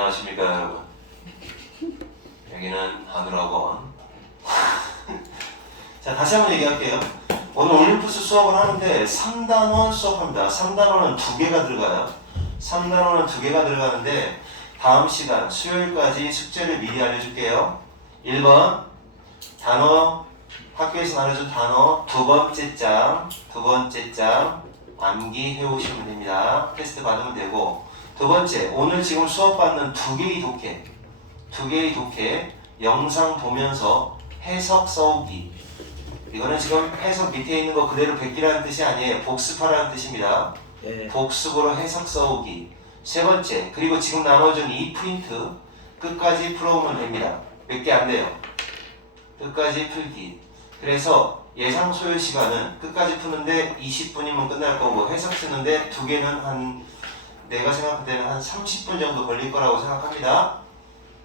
안녕하십니까 여러분. 여기는 하늘학원. 자, 다시 한번 얘기할게요. 오늘 올림푸스 수업을 하는데 3단원 수업합니다. 3단원은 2개가 들어가요. 3단원은 2개가 들어가는데 다음 시간 수요일까지 숙제를 미리 알려줄게요. 1번 단어, 학교에서 나눠준 단어 두 번째 장 암기해 오시면 됩니다. 테스트 받으면 되고, 두 번째, 오늘 지금 수업 받는 2개의 독해 영상 보면서 해석 써오기. 이거는 지금 해석 밑에 있는 거 그대로 베끼라는 뜻이 아니에요. 복습하라는 뜻입니다. 네. 복습으로 해석 써오기. 세 번째, 그리고 지금 나눠준 이 프린트 끝까지 풀어오면 됩니다. 몇 개 안 돼요. 끝까지 풀기. 그래서 예상 소요 시간은 끝까지 푸는데 20분이면 끝날 거고, 해석 쓰는데 2개는 한, 내가 생각할 때는 한 30분 정도 걸릴 거라고 생각합니다.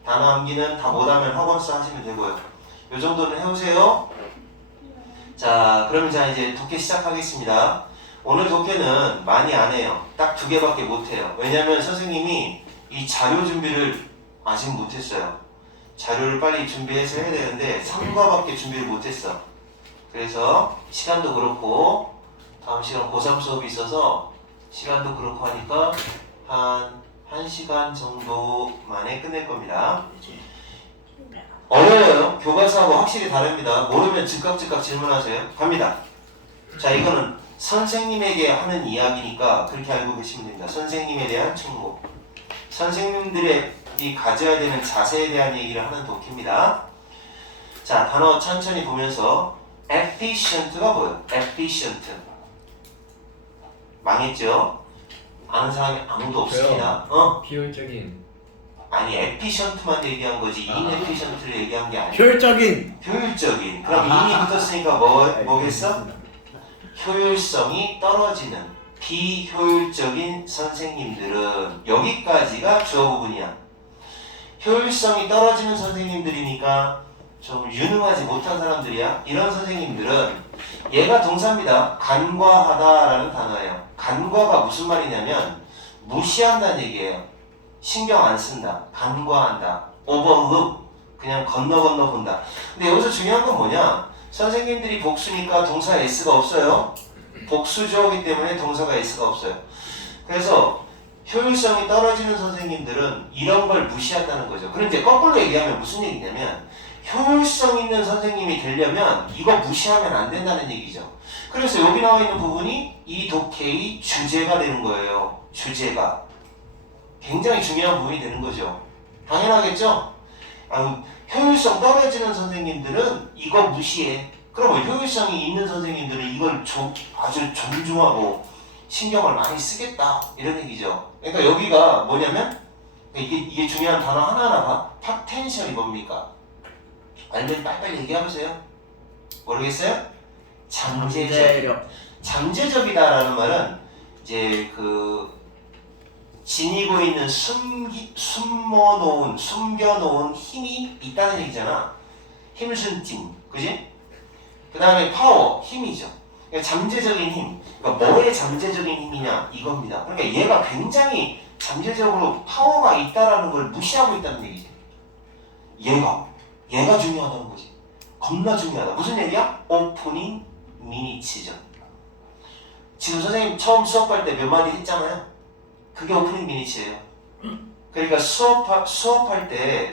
단어 암기는 다 못하면 학원서 하시면 되고요. 이 정도는 해오세요. 자, 그럼 이제 독해 시작하겠습니다. 오늘 독해는 많이 안 해요. 딱 2개밖에 못 해요. 왜냐면 선생님이 이 자료 준비를 아직 못했어요. 자료를 빨리 준비해서 해야 되는데 3과밖에 준비를 못했어. 그래서 시간도 그렇고 다음 시간 고3 수업이 있어서 시간도 그렇고 하니까 한 1시간 정도 만에 끝낼 겁니다. 어려워요. 교과서하고 확실히 다릅니다. 모르면 즉각 질문하세요. 갑니다. 자, 이거는 선생님에게 하는 이야기니까 그렇게 알고 계시면 됩니다. 선생님에 대한 충고. 선생님들이 가져야 되는 자세에 대한 얘기를 하는 독해입니다. 자, 단어 천천히 보면서 efficient가 뭐예요? efficient. 망했죠? 아는 사람이 아무도 없습니다. 비효율적인. 아니, efficient만 얘기한 거지 inefficient를 얘기한 게 아니야. 효율적인. 효율적인. 그럼 in이 붙었으니까 뭐겠어? 효율성이 떨어지는 비효율적인 선생님들은, 여기까지가 주어 부분이야. 효율성이 떨어지는 선생님들이니까 좀 유능하지 못한 사람들이야. 이런 선생님들은, 얘가 동사입니다. 간과하다라는 단어예요. 간과가 무슨 말이냐면 무시한다는 얘기예요. 신경 안 쓴다. 간과한다. overlook. 그냥 건너 본다. 근데 여기서 중요한 건 뭐냐? 선생님들이 복수니까 동사 s가 없어요. 복수조어이기 때문에 동사가 s가 없어요. 그래서 효율성이 떨어지는 선생님들은 이런 걸 무시한다는 거죠. 그런데 거꾸로 얘기하면 무슨 얘기냐면, 효율성 있는 선생님이 되려면 이거 무시하면 안 된다는 얘기죠. 그래서 여기 나와 있는 부분이 이 독해의 주제가 되는 거예요. 주제가 굉장히 중요한 부분이 되는 거죠. 당연하겠죠? 효율성 떨어지는 선생님들은 이거 무시해. 그러면 효율성이 있는 선생님들은 이걸 아주 존중하고 신경을 많이 쓰겠다, 이런 얘기죠. 그러니까 여기가 뭐냐면, 이게 중요한 단어 하나하나가 potential이 뭡니까? 알면 빨리빨리 얘기해보세요. 모르겠어요? 잠재적이다라는 말은 이제 지니고 있는 숨겨놓은 힘이 있다는 얘기잖아. 힘순찜, 그지? 그 다음에 파워, 힘이죠. 그러니까 잠재적인 힘. 그러니까 뭐의 잠재적인 힘이냐, 이겁니다. 그러니까 얘가 굉장히 잠재적으로 파워가 있다라는 걸 무시하고 있다는 얘기지. 얘가 중요하다는 거지. 겁나 중요하다. 무슨 얘기야? 오프닝 미니치죠. 지금 선생님 처음 수업할 때 몇 마디 했잖아요. 그게 오프닝 미니치예요. 그러니까 수업할 때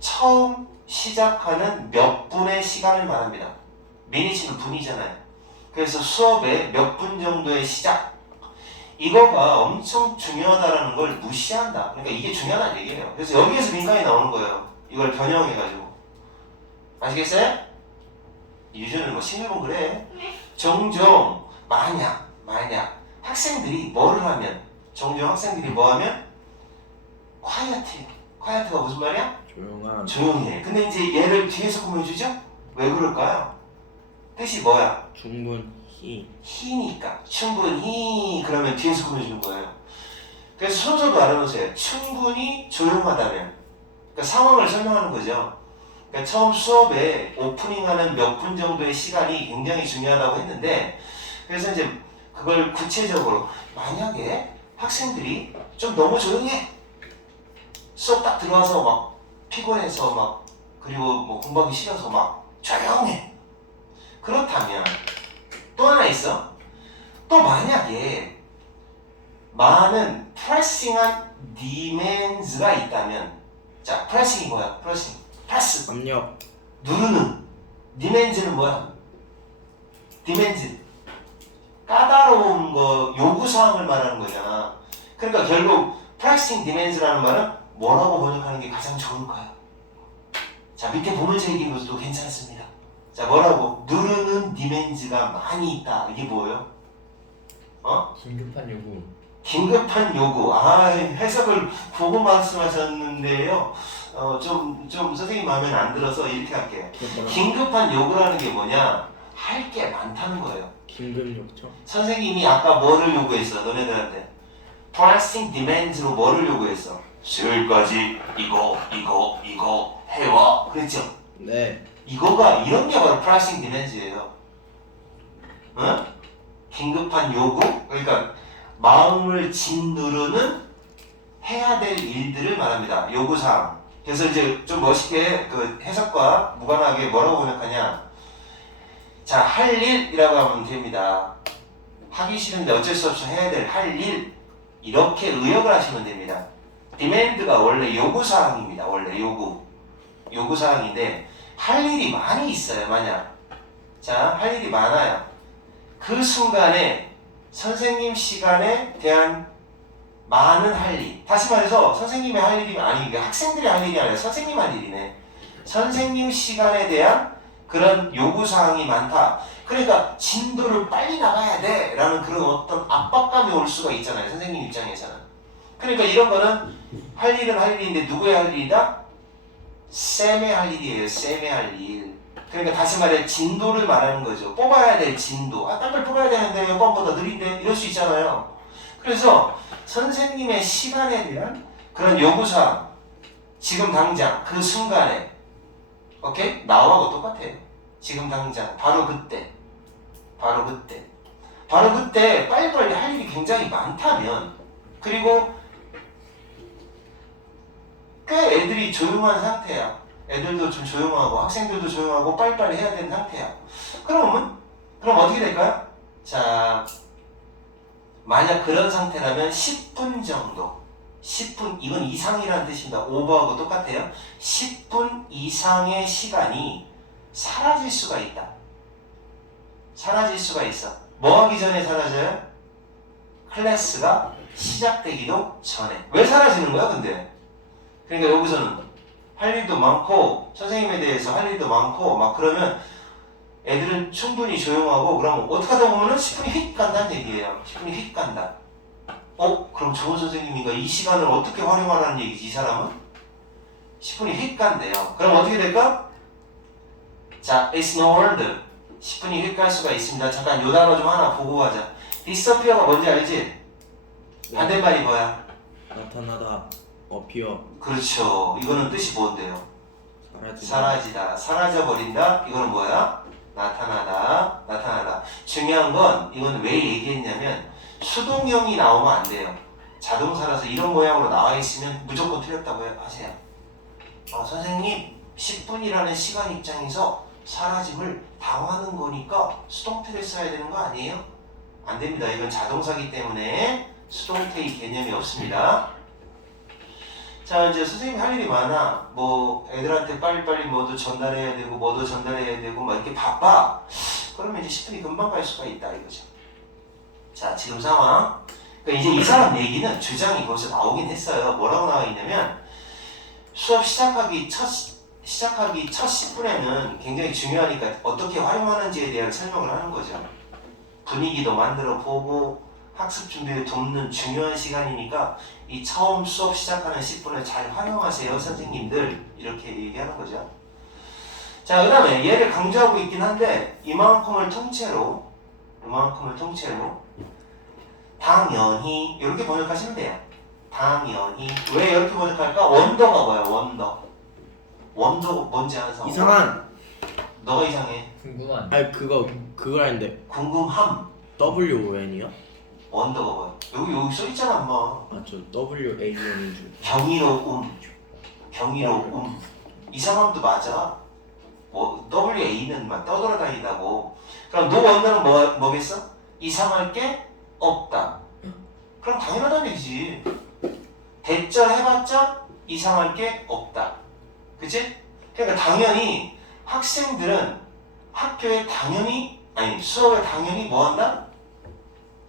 처음 시작하는 몇 분의 시간을 말합니다. 미니치는 분이잖아요. 그래서 수업의 몇 분 정도의 시작, 이거가 엄청 중요하다라는 걸 무시한다. 그러니까 이게 중요하다는 얘기예요. 그래서 여기에서 민간이 나오는 거예요. 이걸 변형해가지고. 아시겠어요? 유전을 뭐 신일본 그래. 종종 만약 학생들이 뭐를 하면, 종종 학생들이 뭐 하면 quiet해요. quiet가 무슨 말이야? 조용해. 근데 이제 얘를 뒤에서 꾸며주죠? 왜 그럴까요? 뜻이 뭐야? 히니까. 충분히. 그러면 뒤에서 꾸며주는 거예요. 그래서 순서도 알아놓으세요. 충분히 조용하다면. 그러니까 상황을 설명하는 거죠. 그러니까 처음 수업에 오프닝하는 몇 분 정도의 시간이 굉장히 중요하다고 했는데, 그래서 이제 그걸 구체적으로, 만약에 학생들이 좀 너무 조용해. 수업 딱 들어와서 막 피곤해서 막 그리고 뭐 공부하기 싫어서 막 조용해. 그렇다면 또 하나 있어. 또 만약에 많은 프레싱한 디맨즈가 있다면, 자, 프레싱이 뭐야? 프레스 압력. 누르는. 디맨즈는 뭐야? 디맨즈 까다로운 거, 요구사항을 말하는 거잖아. 그러니까 결국 프레싱 디맨즈라는 말은 뭐라고 번역하는 게 가장 좋을까요? 자, 밑에 보면서 얘기한 것도 괜찮습니다. 자, 뭐라고? 누르는 디맨즈가 많이 있다. 이게 뭐예요? 긴급한 요구. 긴급한 요구. 해석을 보고 말씀하셨는데요. 좀 선생님 마음에 안 들어서 이렇게 할게요. 긴급한 요구라는 게 뭐냐? 할 게 많다는 거예요. 긴급 요청. 선생님이 아까 뭐를 요구했어? 너네들한테 pressing demands로 뭐를 요구했어? 수요일까지 이거 해와. 그랬죠? 네. 이런 게 바로 pressing demands예요. 응? 긴급한 요구? 그러니까 마음을 짓누르는 해야 될 일들을 말합니다. 요구사항. 그래서 이제 좀 멋있게 그 해석과 무관하게 뭐라고 번역하냐? 자, 할 일이라고 하면 됩니다. 하기 싫은데 어쩔 수 없이 해야 될 할 일. 이렇게 의역을 하시면 됩니다. demand가 원래 요구사항입니다. 원래 요구사항인데 할 일이 많이 있어요. 만약 자, 할 일이 많아요. 그 순간에 선생님 시간에 대한 많은 할 일. 다시 말해서 선생님의 할 일이 아니, 학생들의 할 일이 아니라 선생님 할 일이네. 선생님 시간에 대한 그런 요구사항이 많다. 그러니까 진도를 빨리 나가야 돼 라는 그런 어떤 압박감이 올 수가 있잖아요. 선생님 입장에서는. 그러니까 이런 거는 할 일은 할 일인데 누구의 할 일이다? 쌤의 할 일이에요. 쌤의 할 일. 그러니까 다시 말해 진도를 말하는 거죠. 뽑아야 될 진도. 빨리 뽑아야 되는데 여번보다 느린데 이럴 수 있잖아요. 그래서 선생님의 시간에 대한 그런 요구사항, 지금 당장 그 순간에, 오케이? 나하고 똑같아요. 지금 당장 바로 그때 빨리빨리 할 일이 굉장히 많다면, 그리고 꽤 애들이 조용한 상태야. 애들도 좀 조용하고 학생들도 조용하고 빨리빨리 해야 되는 상태야. 그럼 어떻게 될까요? 자, 만약 그런 상태라면 10분 정도, 10분, 이건 이상이라는 뜻입니다. 오버하고 똑같아요. 10분 이상의 시간이 사라질 수가 있다. 사라질 수가 있어. 뭐 하기 전에 사라져요? 클래스가 시작되기도 전에. 왜 사라지는 거야 근데? 그러니까 여기서는 할 일도 많고 선생님에 대해서 할 일도 많고 막 그러면 애들은 충분히 조용하고, 그러면 어떻게 하다 보면은 10분이 휙 간다는 얘기예요. 10분이 휙 간다. 그럼 좋은 선생님인가? 이 시간을 어떻게 활용하라는 얘기지, 이 사람은? 10분이 휙 간대요. 그럼 어떻게 될까? 자, it's no word. 10분이 휙 갈 수가 있습니다. 잠깐 요 단어 좀 하나 보고 가자. disappear가 뭔지 알지? 반대말이 뭐야? 나타나다. appear. 그렇죠. 이거는 뜻이 뭔데요? 사라지다. 사라져버린다. 이거는 뭐야? 나타나다. 중요한 건 이건 왜 얘기했냐면 수동형이 나오면 안 돼요. 자동사라서 이런 모양으로 나와 있으면 무조건 틀렸다고 하세요. 선생님 10분이라는 시간 입장에서 사라짐을 당하는 거니까 수동태를 써야 되는 거 아니에요? 안 됩니다. 이건 자동사기 때문에 수동태의 개념이 없습니다. 자, 이제 선생님 할 일이 많아. 뭐 애들한테 빨리빨리 뭐도 전달해야 되고 막 이렇게 바빠. 그러면 이제 10분이 금방 갈 수가 있다 이거죠. 자, 지금 상황. 그러니까 이제 이 사람 얘기는 주장이 거기서 나오긴 했어요. 뭐라고 나와 있냐면 수업 시작하기 첫 10분에는 굉장히 중요하니까 어떻게 활용하는지에 대한 설명을 하는 거죠. 분위기도 만들어 보고 학습 준비를 돕는 중요한 시간이니까 이 처음 수업 시작하는 10분을 잘 활용하세요 선생님들, 이렇게 얘기하는 거죠. 자, 그 다음에 얘를 강조하고 있긴 한데 이만큼을 통째로 당연히 이렇게 번역하시면 돼요. 당연히. 왜 이렇게 번역할까? 원더가 뭐야? 원더 뭔지 아는 사람? 이상한. 너가 이상해. 궁금한. 아니 그거 아닌데. 궁금함. WON이요? 원더가 뭐야? 여기 써 있잖아, 엄마. 아, 저 WAN인 줄. 경이로움. 이 상황도 맞아. 뭐 WA는 막 떠돌아다니다고. 그럼 노 원더는 뭐겠어? 이상할 게 없다. 그럼 당연하다는 얘기지. 대절 해봤자 이상할 게 없다. 그치? 그러니까 당연히 학생들은 학교에 당연히 아니 수업에 당연히 뭐한다?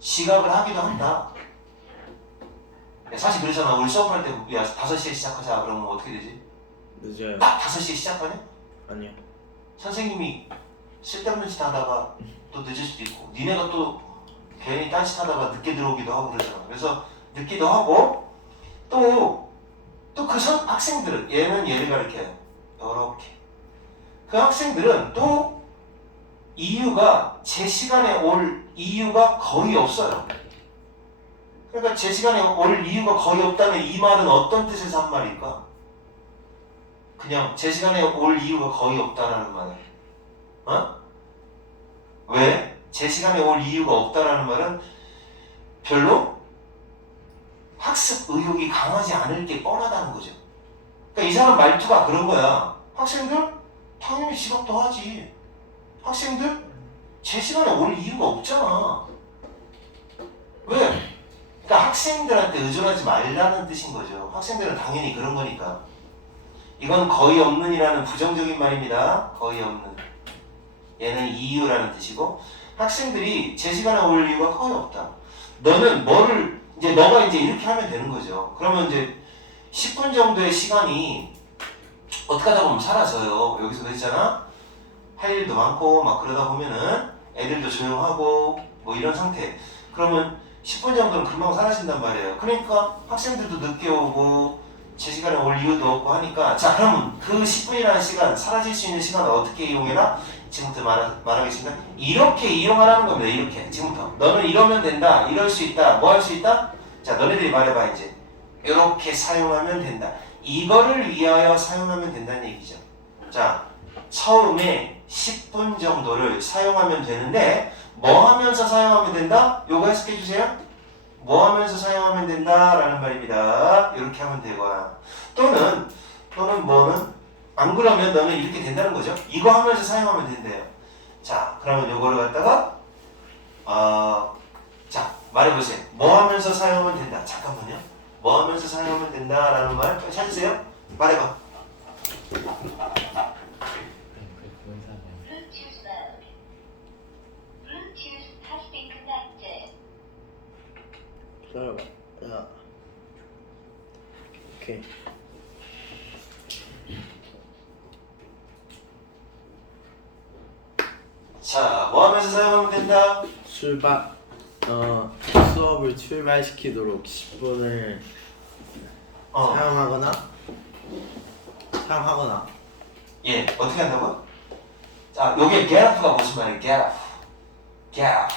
지각을 하기도 한다. 사실 그러잖아. 우리 수업할 때 야 5시에 시작하자 그러면 어떻게 되지? 늦어요. 딱 5시에 시작하냐? 아니요. 선생님이 쓸데없는 짓 하다가 또 늦을 수도 있고 니네가 또 괜히 딴짓 하다가 늦게 들어오기도 하고 그러잖아. 그래서 늦기도 하고 또 그 학생들은 얘는 얘를 가르쳐요. 이렇게 그 학생들은 또 이유가 제 시간에 올 이유가 거의 없어요. 그러니까 제 시간에 올 이유가 거의 없다면 이 말은 어떤 뜻에서 한 말일까? 그냥 제 시간에 올 이유가 거의 없다라는 말이에요. 어? 왜? 제 시간에 올 이유가 없다라는 말은 별로 학습 의욕이 강하지 않을 게 뻔하다는 거죠. 그러니까 이 사람 말투가 그런 거야. 학생들 당연히 지각도 하지. 학생들 제 시간에 올 이유가 없잖아. 왜? 그러니까 학생들한테 의존하지 말라는 뜻인 거죠. 학생들은 당연히 그런 거니까. 이건 거의 없는이라는 부정적인 말입니다. 거의 없는. 얘는 이유라는 뜻이고 학생들이 제 시간에 올 이유가 거의 없다. 너는 뭐를 이제 너가 이제 이렇게 하면 되는 거죠. 그러면 이제 10분 정도의 시간이 어떻게 하다 보면 사라져요. 여기서 그랬잖아. 할 일도 많고 막 그러다 보면은 애들도 조용하고 뭐 이런 상태. 그러면 10분 정도는 금방 사라진단 말이에요. 그러니까 학생들도 늦게 오고 제 시간에 올 이유도 없고 하니까 자 그러면 그 10분이라는 시간 사라질 수 있는 시간을 어떻게 이용해라? 지금부터 말하겠습니다. 이렇게 이용하라는 겁니다. 이렇게 지금부터 너는 이러면 된다. 이럴 수 있다. 뭐 할 수 있다? 자 너네들이 말해봐 이제. 이렇게 사용하면 된다. 이거를 위하여 사용하면 된다는 얘기죠. 자 처음에 10분 정도를 사용하면 되는데 뭐 하면서 사용하면 된다? 요거 해석해 주세요. 뭐 하면서 사용하면 된다라는 말입니다. 이렇게 하면 되거나 또는 뭐는 안 그러면 너는 이렇게 된다는 거죠. 이거 하면서 사용하면 된대요. 자 그러면 요거를 갖다가 자 말해보세요. 뭐 하면서 사용하면 된다. 잠깐만요. 뭐 하면서 사용하면 된다라는 말 찾으세요. 말해봐. 야. 오케이. 자, 뭐 하면서 사용하면 된다? 수업을 출발시키도록 10분을 사용하거나 예, 어떻게 한다고요? 자, 요게 get up가 무슨 말이에요? get up. get up.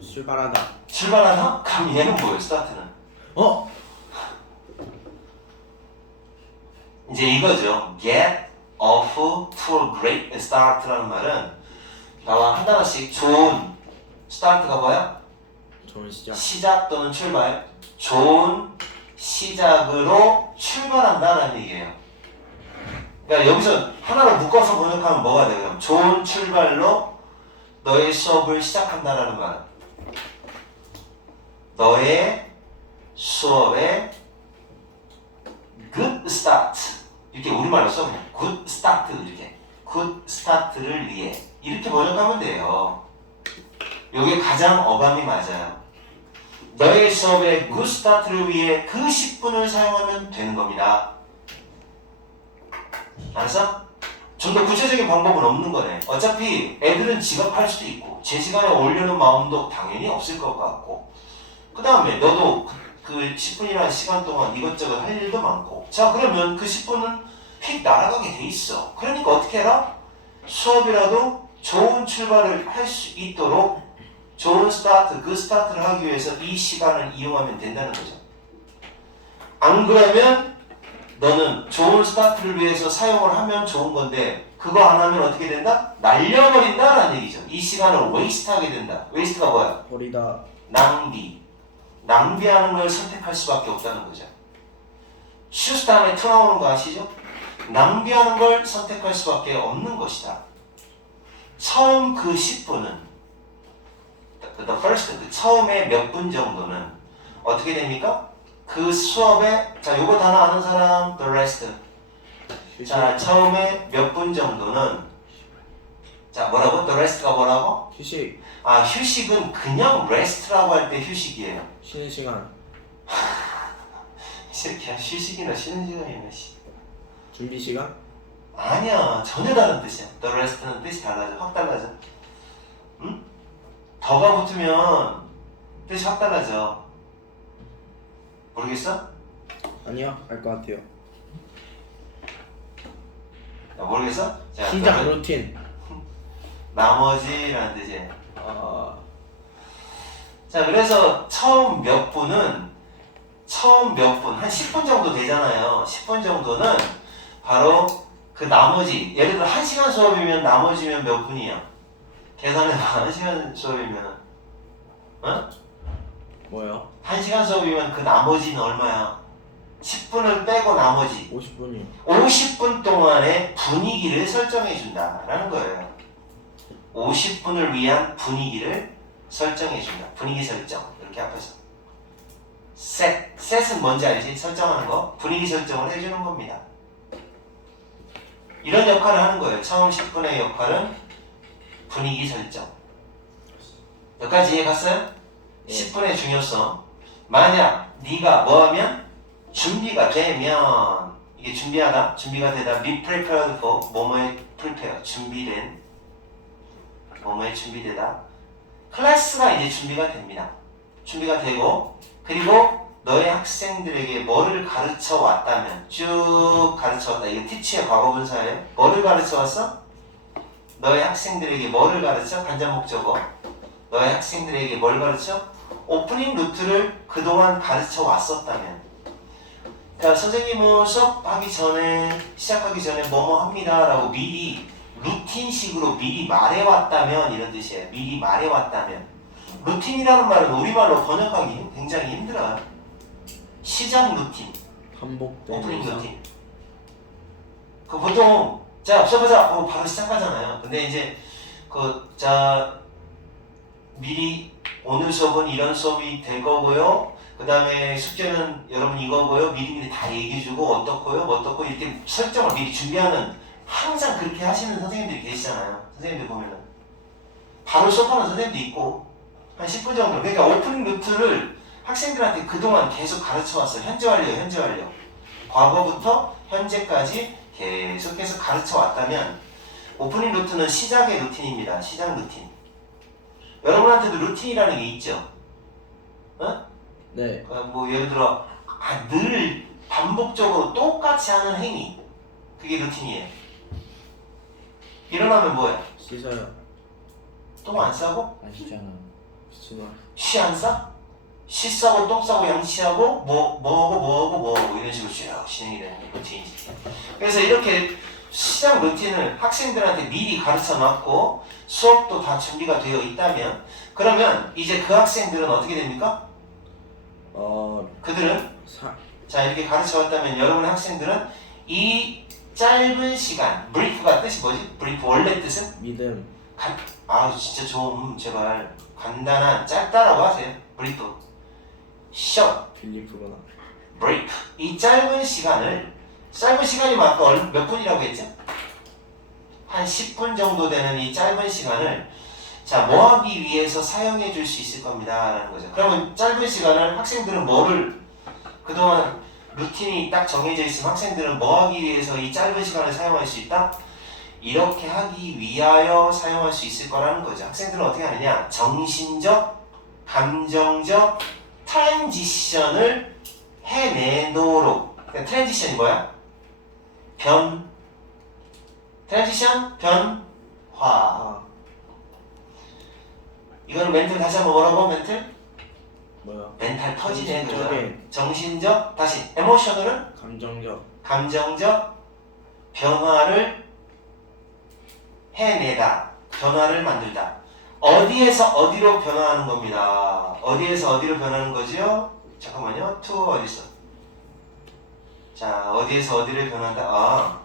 출발하다. 출발하나? 그럼 얘는 뭐예요? 스타트는? 이제 이거죠. get off to a great start라는 말은 나와 한 단어씩 좋은 start가 뭐야? 좋은 시작. 시작 또는 출발. 좋은 시작으로 출발한다라는 얘기예요. 그러니까 여기서 하나로 묶어서 번역하면 뭐가 돼요? 좋은 출발로 너의 수업을 시작한다라는 말. 너의 수업에 good start 이렇게 우리말로 써 그냥 good start 이렇게 good start를 위해 이렇게 번역하면 돼요. 이게 가장 어감이 맞아요. 너의 수업에 good start를 위해 그 10분을 사용하면 되는 겁니다. 알았어? 좀 더 구체적인 방법은 없는 거네. 어차피 애들은 지각할 수도 있고 제 시간에 오려는 마음도 당연히 없을 것 같고 그 다음에 너도 그 10분이라는 시간 동안 이것저것 할 일도 많고 자 그러면 그 10분은 휙 날아가게 돼 있어. 그러니까 어떻게 해라? 수업이라도 좋은 출발을 할 수 있도록 좋은 스타트, 그 스타트를 하기 위해서 이 시간을 이용하면 된다는 거죠. 안 그러면 너는 좋은 스타트를 위해서 사용을 하면 좋은 건데 그거 안 하면 어떻게 된다? 날려버린다라는 얘기죠. 이 시간을 웨이스트하게 된다. 웨이스트가 뭐야? 버리다. 낭비. 낭비하는 걸 선택할 수밖에 없다는 거죠. 슈스 다음에 투 나오는 거 아시죠? 낭비하는 걸 선택할 수밖에 없는 것이다. 처음 그 10분은 the first, 그 처음에 몇 분 정도는 어떻게 됩니까? 그 수업에 자 요거 단어 아는 사람 the rest. 자 처음에 몇 분 정도는 자 뭐라고? the rest가 뭐라고? 휴식. 아 휴식은 그냥 rest라고 할 때 휴식이에요. 쉬는 시간. 이 새끼야 휴식이나 쉬는 시간이나 씨. 준비 시간. 아니야 전혀 다른 뜻이야. the rest는 뜻이 달라져. 확 달라져. 응? 더가 붙으면 뜻이 확 달라져. 모르겠어? 아니요, 알 것 같아요. 야, 모르겠어? 자, 시작 그러면 루틴. 나머지라는 뜻이에요. 자 그래서 처음 몇 분은 한 10분 정도 되잖아요. 10분 정도는 바로 그 나머지 예를 들어 1시간 수업이면 나머지면 몇 분이야? 계산해봐. 1시간 수업이면 어? 뭐요? 1시간 수업이면 그 나머지는 얼마야? 10분을 빼고 나머지 50분이요. 50분 동안의 분위기를 설정해 준다라는 거예요. 50분을 위한 분위기를 설정해 준다. 분위기 설정. 이렇게 앞에서 셋은 뭔지 알지? 설정하는 거. 분위기 설정을 해주는 겁니다. 이런 역할을 하는 거예요. 처음 10분의 역할은 분위기 설정. 여기까지 이해 갔어요? 네. 10분의 중요성. 만약 네가 뭐하면 준비가 되면 이게 준비하다, 준비가 되다. be prepared for 뭐뭐에 prepare 준비된 뭐뭐에 준비되다. 클래스가 이제 준비가 됩니다. 준비가 되고 그리고 너의 학생들에게 뭐를 가르쳐 왔다면 쭉 가르쳐 왔다. 이게 teach의 과거분사예요. 뭐를 가르쳐 왔어? 너의 학생들에게 뭐를 가르쳐? 간접 목적어. 너의 학생들에게 뭘 가르쳐? 오프닝 루트를 그동안 가르쳐 왔었다면 자, 선생님은 수업하기 전에 시작하기 전에 뭐뭐 합니다 라고 미리 루틴식으로 미리 말해왔다면 이런 뜻이에요. 미리 말해왔다면 루틴이라는 말은 우리말로 번역하기 굉장히 힘들어요. 시작 루틴, 오프닝 반복되면서. 루틴. 그 보통 자 수업하자 하고 바로 시작하잖아요. 근데 이제 미리 오늘 수업은 이런 수업이 될 거고요. 그 다음에 숙제는 여러분 이거고요. 미리미리 다 얘기해주고 어떻고요, 어떻고 이렇게 설정을 미리 준비하는 항상 그렇게 하시는 선생님들이 계시잖아요. 선생님들 보면은 바로 수업하는 선생님도 있고 한 10분 정도. 그러니까 오프닝 루트를 학생들한테 그동안 계속 가르쳐왔어요. 현재 완료. 과거부터 현재까지 계속해서 가르쳐왔다면 오프닝 루트는 시작의 루틴입니다. 시작 루틴. 여러분한테도 루틴이라는 게 있죠? 어? 네. 뭐 예를 들어 늘 반복적으로 똑같이 하는 행위 그게 루틴이에요. 일어나면 뭐해? 씻어요. 똥 안 싸고? 아시잖아. 수다. 쉬 안 싸? 쉬 싸고 똥 싸고 양치하고 뭐 하고 이런 식으로 쭉 진행이 되는 게 루틴이지. 그래서 이렇게 시작 루틴을 학생들한테 미리 가르쳐 놨고 수업도 다 준비가 되어 있다면 그러면 이제 그 학생들은 어떻게 됩니까? 그들은 자 이렇게 가르쳐 왔다면 여러분의 학생들은 이 짧은 시간 브리프가 뜻이 뭐지? 브리프 원래 뜻은? 믿음. 진짜 좀 제발 간단한 짧다라고 하세요. 브리프 short 빌리프구나. 브리프 이 짧은 시간이 아까 몇 분이라고 했죠? 한 10분 정도 되는 이 짧은 시간을 자, 뭐 하기 위해서 사용해 줄 수 있을 겁니다 라는 거죠. 그러면 짧은 시간을 학생들은 뭐를 그동안 루틴이 딱 정해져 있으면 학생들은 뭐 하기 위해서 이 짧은 시간을 사용할 수 있다? 이렇게 하기 위하여 사용할 수 있을 거라는 거죠. 학생들은 어떻게 하느냐? 정신적, 감정적 트랜지션을 해내도록. 그러니까 트랜지션이 뭐야? 트랜지션, 변화. 이거는 멘탈 다시 한번 뭐라고? 뭐야? 멘탈 터지네. 그죠? 정신적인. 정신적, 다시 에모셔널은? 감정적. 감정적 변화를 해내다, 변화를 만들다. 어디에서 어디로 변화하는 겁니다. 어디에서 어디로 변하는 거지요? 잠깐만요. to 어디 있어? 자, 어디에서 어디를 변한다. 아,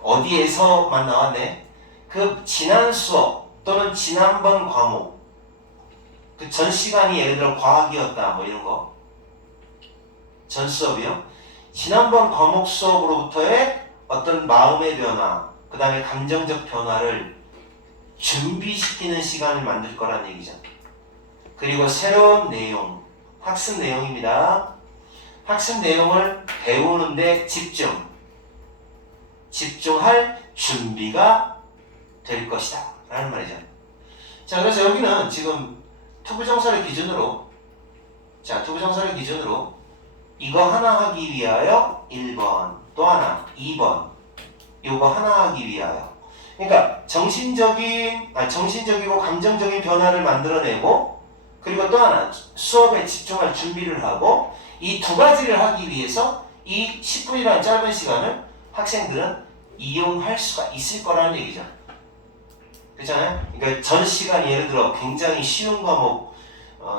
어디에서만 나왔네. 그 지난 수업 또는 지난번 과목, 그 전 시간이 예를 들어 과학이었다, 뭐 이런 거. 전 수업이요. 지난번 과목 수업으로부터의 어떤 마음의 변화, 그 다음에 감정적 변화를 준비시키는 시간을 만들 거란 얘기죠. 그리고 새로운 내용, 학습 내용입니다. 학습 내용을 배우는데 집중할 준비가 될 것이다 라는 말이죠. 자, 그래서 여기는 지금 투부정사를 기준으로, 자, 투부정사를 기준으로 이거 하나 하기 위하여 1번, 또 하나 2번, 이거 하나 하기 위하여. 그러니까 정신적이고 감정적인 변화를 만들어내고, 그리고 또 하나 수업에 집중할 준비를 하고, 이 두 가지를 하기 위해서 이 10분이라는 짧은 시간을 학생들은 이용할 수가 있을 거라는 얘기죠. 그렇잖아요? 그러니까 전 시간 예를 들어 굉장히 쉬운 과목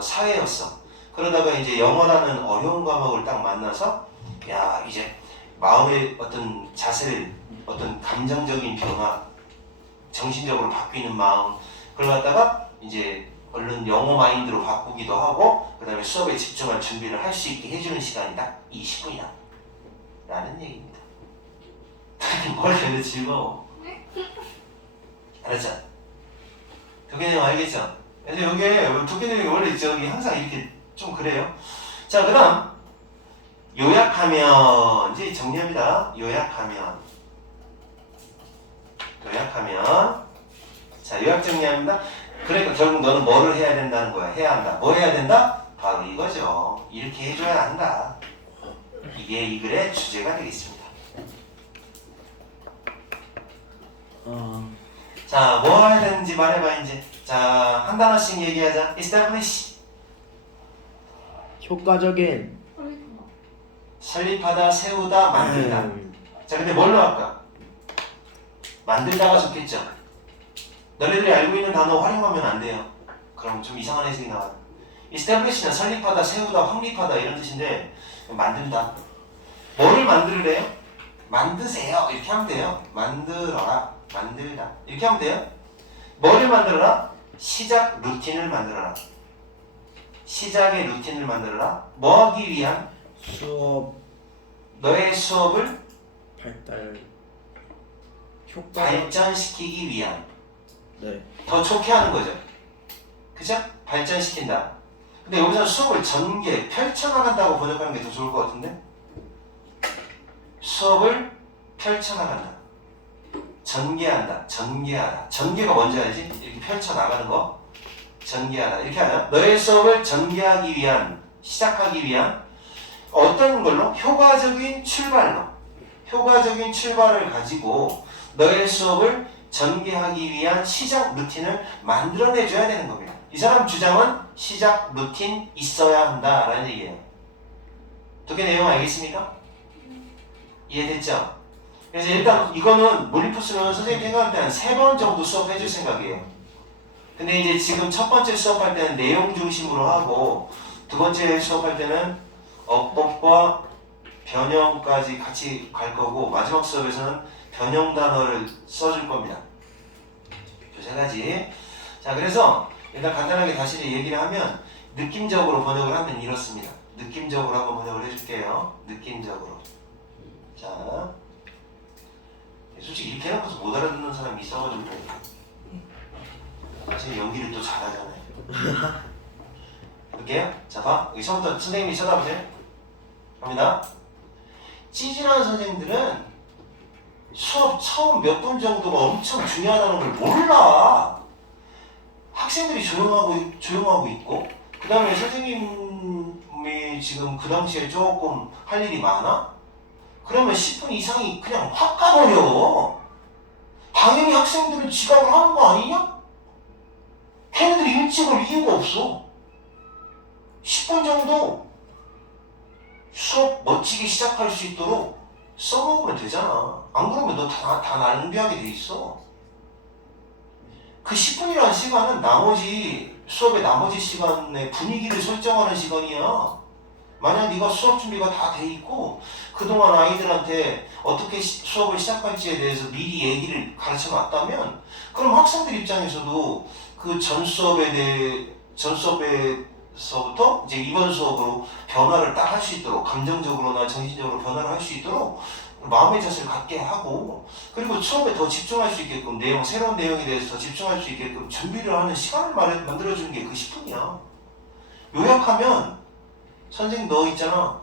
사회였어. 그러다가 이제 영어라는 어려운 과목을 딱 만나서 야, 이제 마음의 어떤 자세를, 어떤 감정적인 변화, 정신적으로 바뀌는 마음, 그걸 갖다가 이제 얼른 영어 마인드로 바꾸기도 하고, 그 다음에 수업에 집중할 준비를 할 수 있게 해주는 시간이다. 이 10분이다 라는 얘기입니다. 뭘 해도 즐거워. 알았죠? 도끼 내용 알겠죠? 근데 여기에 도끼 내용이 원래 저기 항상 이렇게 좀 그래요. 자, 그 다음 요약하면, 이제 정리합니다. 요약하면, 자, 요약 정리합니다. 그러니까 결국 너는 뭐를 해야 된다는 거야. 해야 한다. 뭐 해야 된다? 바로 이거죠. 이렇게 해줘야 한다. 이게 이 글의 주제가 되겠습니다. 자, 뭐 해야 되는지 말해봐 이제. 자, 한 단어씩 얘기하자. establish. 효과적인. 설립하다, 세우다, 만들다. 자, 근데 뭘로 할까? 만들다가 좋겠죠. 너네들이 알고 있는 단어 활용하면 안 돼요. 그럼 좀 이상한 해석이 나와요. establish는 설립하다, 세우다, 확립하다 이런 뜻인데 만든다. 뭐를 만들래요? 만드세요. 이렇게 하면 돼요. 만들어라, 만들다 이렇게 하면 돼요. 뭐를 만들어라? 시작 루틴을 만들어라. 시작의 루틴을 만들어라. 뭐 하기 위한? 수업 너의 수업을 발달 효과. 발전시키기 위한. 네. 더 좋게 하는 거죠. 그죠? 발전시킨다. 근데 여기서 수업을 전개, 펼쳐나간다고 번역하는 게 더 좋을 것 같은데? 수업을 펼쳐나간다. 전개한다. 전개하다. 전개가 뭔지 알지? 이렇게 펼쳐나가는 거. 전개하다. 이렇게 하면 너의 수업을 전개하기 위한, 시작하기 위한 어떤 걸로? 효과적인 출발로. 효과적인 출발을 가지고 너의 수업을 전개하기 위한 시작 루틴을 만들어내줘야 되는 겁니다. 이 사람 주장은 시작 루틴 있어야 한다라는 얘기예요. 도끼 내용 알겠습니까? 이해됐죠? 그래서 일단 이거는 몰리푸스는 선생님 생각할 때 한 3번 정도 수업해줄 생각이에요. 근데 이제 지금 첫 번째 수업할 때는 내용 중심으로 하고, 두 번째 수업할 때는 어법과 변형까지 같이 갈 거고, 마지막 수업에서는 변형 단어를 써줄 겁니다. 두 가지. 자, 그래서 일단 간단하게 다시 얘기를 하면, 느낌적으로 번역을 하면 이렇습니다. 느낌적으로 한번 번역을 해줄게요. 느낌적으로. 자, 솔직히 이렇게 해놓고서 못 알아듣는 사람이 있어가지고 사실 연기를 또 잘하잖아요. 볼게요. 자, 봐. 여기 처음부터 선생님이 쳐다보세요. 갑니다. 찌질한 선생님들은 수업 처음 몇 분 정도가 엄청 중요하다는 걸 몰라. 학생들이 조용하고 있고, 그 다음에 선생님이 지금 그 당시에 조금 할 일이 많아? 그러면 10분 이상이 그냥 확 가버려. 당연히 학생들은 지각을 하는 거 아니냐? 걔네들이 일찍 올 이유가 없어. 10분 정도 수업 멋지게 시작할 수 있도록 써먹으면 되잖아. 안 그러면 너 다 낭비하게 돼 있어. 그 10분이라는 시간은 나머지 수업의 나머지 시간의 분위기를 설정하는 시간이야. 만약 네가 수업 준비가 다 돼 있고 그동안 아이들한테 어떻게 수업을 시작할지에 대해서 미리 얘기를 가르쳐 놨다면 그럼 학생들 입장에서도 그 전 수업에서부터 이제 이번 수업으로 변화를 딱 할 수 있도록 감정적으로나 정신적으로 변화를 할 수 있도록 마음의 자세를 갖게 하고 그리고 수업에 더 집중할 수 있게끔 새로운 내용에 대해서 더 집중할 수 있게끔 준비를 하는 시간을 만들어주는 게 그 10분이야. 요약하면 선생님 너 있잖아.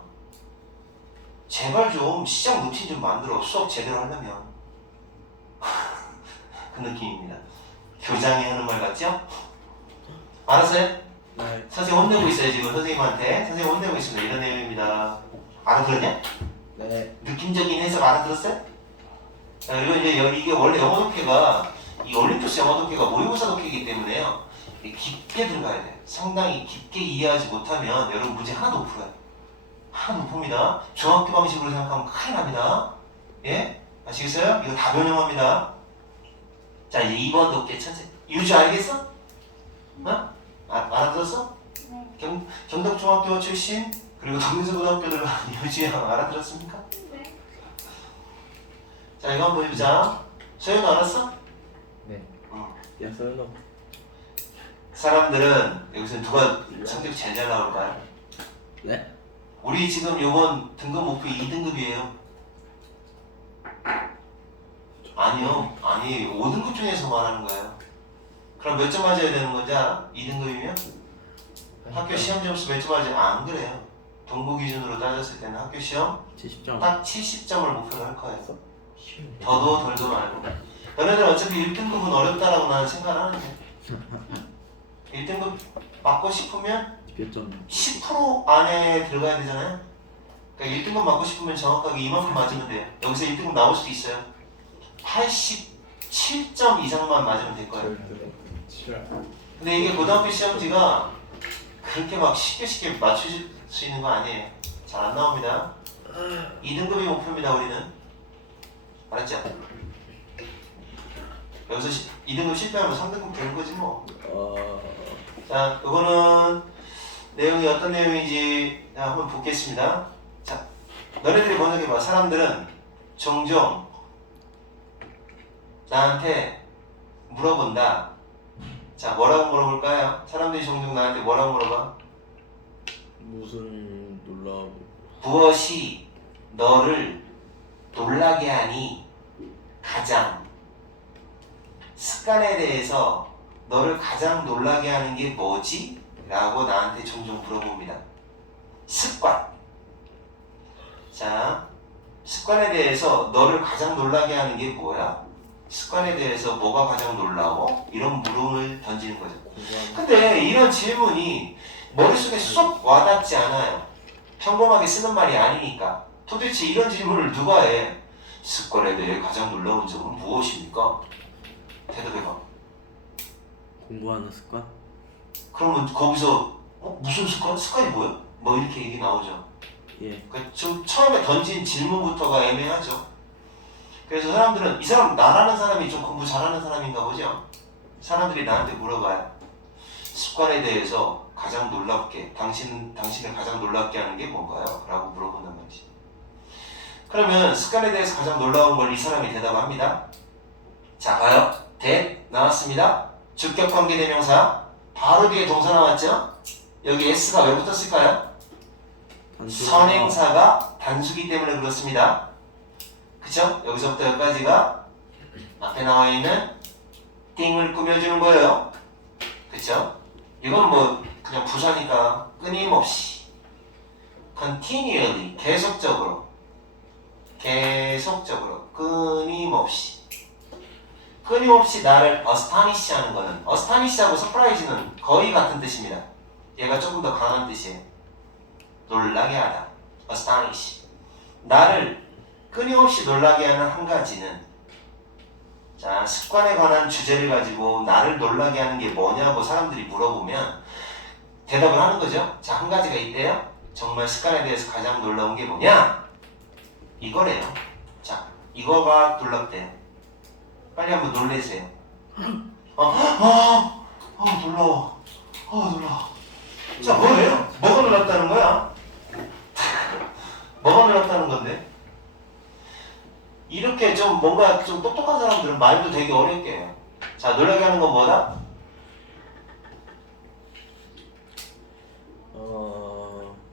제발 좀 시작 루틴 좀 만들어. 수업 제대로 하려면. 그 느낌입니다. 교장이 하는 말 같죠? 알았어요? 네. 선생님 혼내고 있어요 지금 선생님한테. 선생님 혼내고 있습니다. 이런 내용입니다. 알아들었냐? 네. 느낌적인 해석 알아들었어요? 자, 그리고 이제 이게 원래 영어 독해가 이 올림푸스 영어 독해가 모의고사 독해이기 때문에요. 깊게 들어가야 돼. 상당히 깊게 이해하지 못하면 여러분 문제 하나도 못 풀어요. 하나도 못 풉니다. 중학교 방식으로 생각하면 큰일 납니다. 예? 아시겠어요? 이거 다 변형합니다. 자 이제 2번 독해 천재. 유주 알겠어? 어? 알아들었어? 네. 경덕중학교 출신 그리고 동민서고등학교들 유주양 알아들었습니까? 네. 자 이거 한번 해보자. 소연 알았어? 네. 응. 야, 서연아. 사람들은 여기서 누가 성적 제일 잘 나올까요? 네? 우리 지금 요번 등급 목표 2등급이에요. 아니요. 아니 5등급 중에서 말하는 거예요. 그럼 몇 점 맞아야 되는 건지 알아? 2등급이면? 학교 시험 점수 몇 점 맞아요? 안 그래요. 동부 기준으로 따졌을 때는 학교 시험 70점. 딱 70점을 목표로 할 거예요. 쉬운. 더도 덜도 말고. 너네들 어차피 1등급은 어렵다라고 나는 생각을 하는데 1등급 맞고 싶으면 몇 점? 10% 안에 들어가야 되잖아요. 그러니까 1등급 맞고 싶으면 정확하게 이만큼 맞으면 돼요. 여기서 1등급 나올 수도 있어요. 87점 이상만 맞으면 될 거예요. 근데 이게 고등학교 시험지가 그렇게 막 쉽게 맞출 수 있는 거 아니에요. 잘 안 나옵니다. 2등급이 목표입니다 우리는. 알았죠? 여기서 2등급 실패하면 3등급 되는 거지 뭐. 자, 이거는 내용이 어떤 내용인지 한번 보겠습니다. 자, 너네들이 번역해봐. 사람들은 종종 나한테 물어본다. 자, 뭐라고 물어볼까요? 사람들이 종종 나한테 뭐라고 물어봐? 무슨 놀라? 무엇이 너를 놀라게 하니 가장 습관에 대해서 너를 가장 놀라게 하는 게 뭐지? 라고 나한테 종종 물어봅니다. 습관. 자, 습관에 대해서 너를 가장 놀라게 하는 게 뭐야? 습관에 대해서 뭐가 가장 놀라워? 이런 물음을 던지는 거죠. 공부하는. 근데 이런 질문이 머릿속에 쏙 와닿지 않아요. 평범하게 쓰는 말이 아니니까. 도대체 이런 질문을 누가 해? 습관에 대해 가장 놀라운 점은 무엇입니까? 대답해봐. 공부하는 습관? 그러면 거기서 무슨 습관? 습관이 뭐야? 뭐 이렇게 얘기 나오죠. 예. 그러니까 좀 처음에 던진 질문부터가 애매하죠. 그래서 사람들은 이 사람 나라는 사람이 좀 공부 잘하는 사람인가 보죠. 사람들이 나한테 물어봐요. 습관에 대해서 가장 놀랍게 당신을 가장 놀랍게 하는 게 뭔가요? 라고 물어본단 말이지. 그러면 습관에 대해서 가장 놀라운 걸 이 사람이 대답합니다. 자 봐요. that 나왔습니다. 주격관계 대명사 바로 뒤에 동사 나왔죠? 여기 s가 왜 붙었을까요? 선행사가 단수기 때문에 그렇습니다. 그쵸? 여기서부터 여기까지가 앞에 나와 있는 띵을 꾸며주는 거예요. 그쵸? 이건 뭐 그냥 부사니까 끊임없이 continually 계속적으로 끊임없이 나를 astonish 하는 거는 astonish하고 surprise는 거의 같은 뜻입니다. 얘가 조금 더 강한 뜻이에요. 놀라게 하다. astonish. 나를 끊임없이 놀라게 하는 한 가지는 자 습관에 관한 주제를 가지고 나를 놀라게 하는 게 뭐냐고 사람들이 물어보면 대답을 하는 거죠. 자 한 가지가 있대요. 정말 습관에 대해서 가장 놀라운 게 뭐냐? 이거래요. 자 이거가 놀랍대요. 빨리 한번 놀래세요. 놀라워. 놀라워. 자, 뭐예요? 뭐가 놀랍다는 거야? 뭐가 놀랍다는 건데? 이렇게 좀 뭔가 좀 똑똑한 사람들은 말도 되게 어렵게 해요. 자, 놀라게 하는 건 뭐다?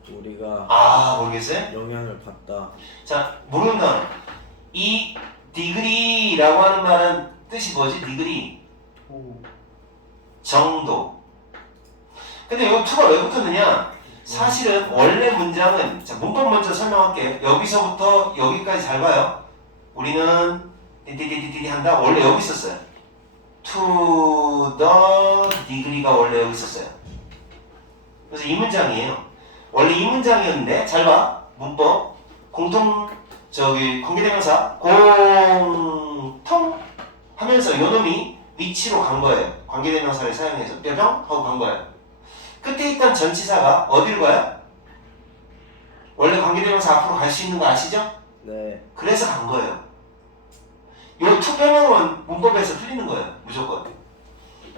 우리가 모르겠어요? 영향을 받다. 자, 모르는 단어. 이 degree라고 하는 말은 뜻이 뭐지? degree. 정도. 근데 이 to가 왜 붙었느냐? 사실은 원래 문장은, 자, 문법 먼저 설명할게요. 여기서부터 여기까지 잘 봐요. 우리는 띠띠띠띠띠 한다. 원래 여기 있었어요. to the degree가 원래 여기 있었어요. 그래서 이 문장이에요. 원래 이 문장이었는데, 잘 봐. 문법. 관계대명사. 공통 하면서 요놈이 위치로 간 거예요. 관계대명사를 사용해서 뼈병 하고 간 거예요. 끝에 있던 전치사가 어디로 가요? 원래 관계대명사 앞으로 갈 수 있는 거 아시죠? 네. 그래서 간 거예요. 요 투표명은 문법에서 틀리는 거예요. 무조건.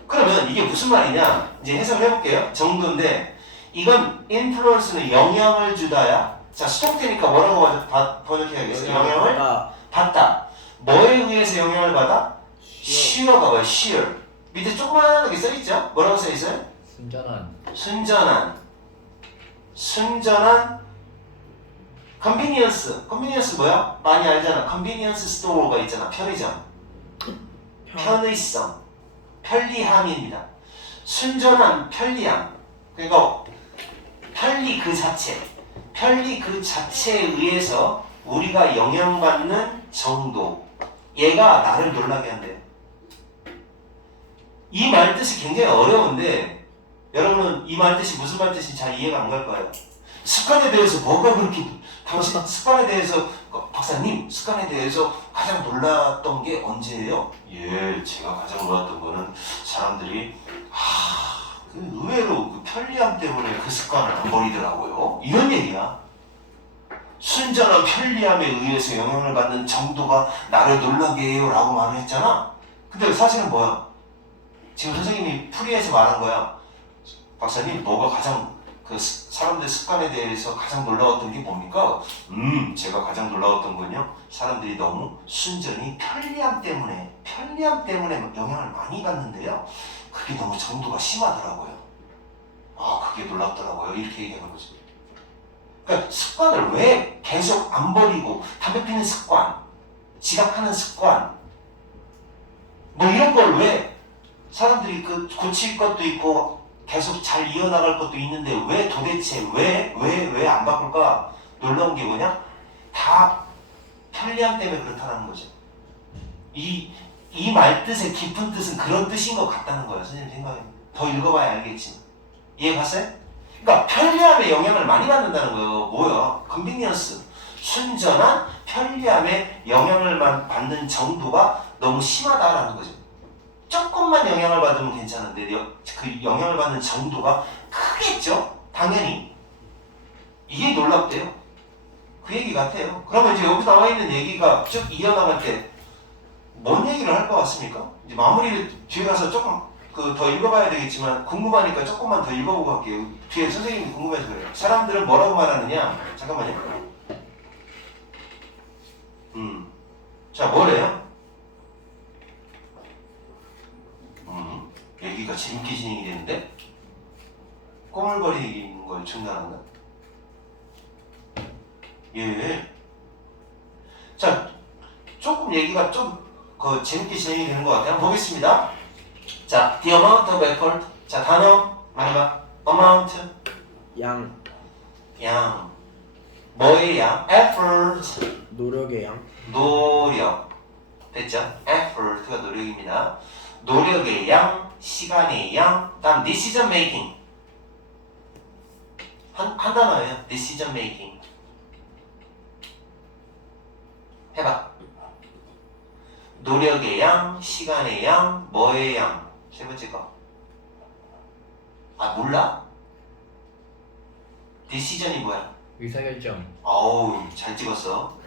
그러면 이게 무슨 말이냐? 이제 해석을 해볼게요. 정도인데 이건 influence는 영향을 주다야. 자, 수동태니까 뭐라고 번역해야겠어요? 영향을 받다. 뭐에 의해서 영향을 받아? shear가 뭐야? shear. 밑에 조그만하게 써있죠? 뭐라고 써있어요? 순전한 convenience. convenience 뭐야? 많이 알잖아. convenience store가 있잖아. 편의점. 편의성. 편리함입니다. 순전한 편리함. 그러니까 편리 그 자체에 의해서 우리가 영향받는 정도. 얘가 나를 놀라게 한대요. 이 말뜻이 굉장히 어려운데 여러분은 이 말뜻이 무슨 말뜻인지 잘 이해가 안 갈 거예요. 습관에 대해서 뭐가 그렇게 당신 습관에 대해서 박사님 습관에 대해서 가장 놀랐던 게 언제예요? 예, 제가 가장 놀랐던 거는 사람들이 그 의외로 그 편리함 때문에 그 습관을 안 버리더라고요. 이런 얘기야. 순전한 편리함에 의해서 영향을 받는 정도가 나를 놀라게 해요 라고 말을 했잖아. 근데 사실은 뭐야? 지금 선생님이 풀이해서 말한 거야. 박사님 뭐가 가장 그 사람들 습관에 대해서 가장 놀라웠던 게 뭡니까? 제가 가장 놀라웠던 건요. 사람들이 너무 순전히 편리함 때문에 영향을 많이 받는데요. 그게 너무 정도가 심하더라고요. 그게 놀랍더라고요. 이렇게 얘기하는 거죠. 그러니까 습관을 왜 계속 안 버리고 담배 피는 습관, 지각하는 습관, 뭐 이런 걸 왜 사람들이 그 고칠 것도 있고 계속 잘 이어나갈 것도 있는데 왜 도대체 왜 안 바꿀까? 놀라운 게 뭐냐? 다 편리함 때문에 그렇다는 거죠. 이 말뜻의 깊은 뜻은 그런 뜻인 것 같다는 거예요. 선생님 생각에. 더 읽어봐야 알겠지. 이해 갔어요? 그러니까 편리함에 영향을 많이 받는다는 거예요. 뭐야? 컨비니언스. 순전한 편리함에 영향을 받는 정도가 너무 심하다라는 거죠. 조금만 영향을 받으면 괜찮은데 그 영향을 받는 정도가 크겠죠? 당연히. 이게 놀랍대요. 그 얘기 같아요. 그러면 이제 여기 나와 있는 얘기가 쭉 이어나갈 때 뭔 얘기를 할 것 같습니까? 이제 마무리를 뒤에 가서 조금 더 읽어봐야 되겠지만 궁금하니까 조금만 더 읽어보고 갈게요. 뒤에 선생님이 궁금해서 그래요. 사람들은 뭐라고 말하느냐? 잠깐만요. 자, 뭐래요? 얘기가 재밌게 진행이 되는데? 꼬물거리는 걸 중단한다? 예. 자, 조금 얘기가 좀 재밌게 진행이 되는 것 같아요. 한번 보겠습니다. 자, the amount of effort. 자, 단어 마지막 amount. 양. 뭐의 양? effort. 노력의 양. 노력. 됐죠? effort가 노력입니다. 노력의 양, 시간의 양, 다음 decision making. 한 단어예요. decision making. 해봐. 노력의 양, 시간의 양, 뭐의 양? 세 번째 거. 몰라? decision이 뭐야? 의사결정. 어우 잘 찍었어.